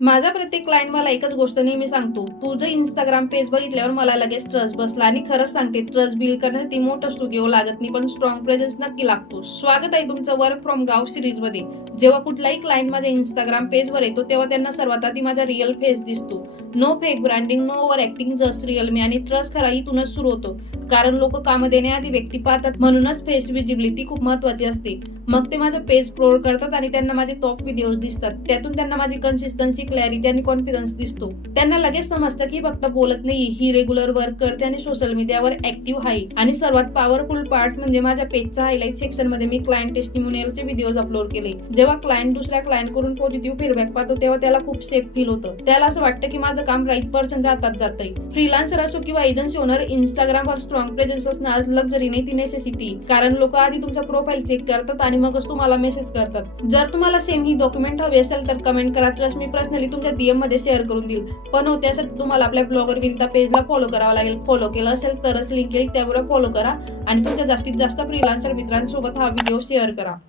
माझा प्रत्येक क्लायंट मला एकच गोष्ट नेहमी सांगतो, तुझं इंस्टाग्राम पेज बघितल्यावर मला लगेच ट्रस्ट बसला. आणि खरंच सांगते, ट्रस्ट बिल्ड करण्यासाठी मोठा स्टुडिओ लागत नाही, पण स्ट्रॉंग प्रेझेन्स नक्की लागतो. स्वागत आहे तुमचं वर्क फ्रॉम गाव सिरीज मध्ये. जेव्हा कुठलाही क्लायंट माझ्या इंस्टाग्राम पेजवर येतो तेव्हा त्यांना सर्वात आधी माझा रिअल फेस दिसतो. No fake branding, no over acting, just real me. आणि ट्रस्ट खरा इथूनच सुरू होतो, कारण लोक काम देण्याआधी व्यक्ती पाहतात. म्हणूनच फेस विजिबिलिटी खूप महत्वाची असते. मग ते माझं पेज स्क्रोल करतात आणि त्यांना माझे टॉप व्हिडिओज दिसतात. त्यातून त्यांना माझी कन्सिस्टन्सी, क्लॅरिटी आणि कॉन्फिडन्स दिसतो. त्यांना लगेच समजतं की फक्त बोलत नाही, ही रेग्युलर वर्क करते आणि सोशल मीडियावर ऍक्टिव्ह आहे. आणि सर्वात पॉवरफुल पार्ट म्हणजे माझ्या पेजच्या हायलाइट सेक्शन मध्ये मी क्लायंट टेस्टिमोनियलचे व्हिडिओज अपलोड केले. जेव्हा क्लायंट दुसऱ्या क्लायंट कडून पॉझिटिव्ह फीडबॅक पाहतो तेव्हा त्याला खूप सेफ फील होतं. त्याला असं वाटतं की माझं काम राईट पर्सनच्या हातात जातंय. फ्रीलान्सर असो किंवा एजन्सी ओनर, इंस्टाग्रामवर स्ट्रॉंग प्रेझेन्स असणं आज लक्झरी नाही, ती नेसेसिटी. कारण लोक आधी तुमचा प्रोफाईल चेक करतात आणि मगच तुम्हाला मेसेज करतात. जर तुम्हाला सेम ही डॉक्युमेंट हवी असेल तर कमेंट करा. ट्रस्ट मी पर्सनली तुमच्या डीएम मध्ये शेअर करून देईल. पण हो, त्यासाठी तुम्हाला आपल्या ब्लॉगर विनिता पेजला फॉलो करावं लागेल. फॉलो केलं असेल तरच लिंक येईल, त्यामुळे फॉलो करा आणि तुमच्या जास्तीत जास्त फ्रीलान्सर मित्रांसोबत हा व्हिडिओ शेअर करा.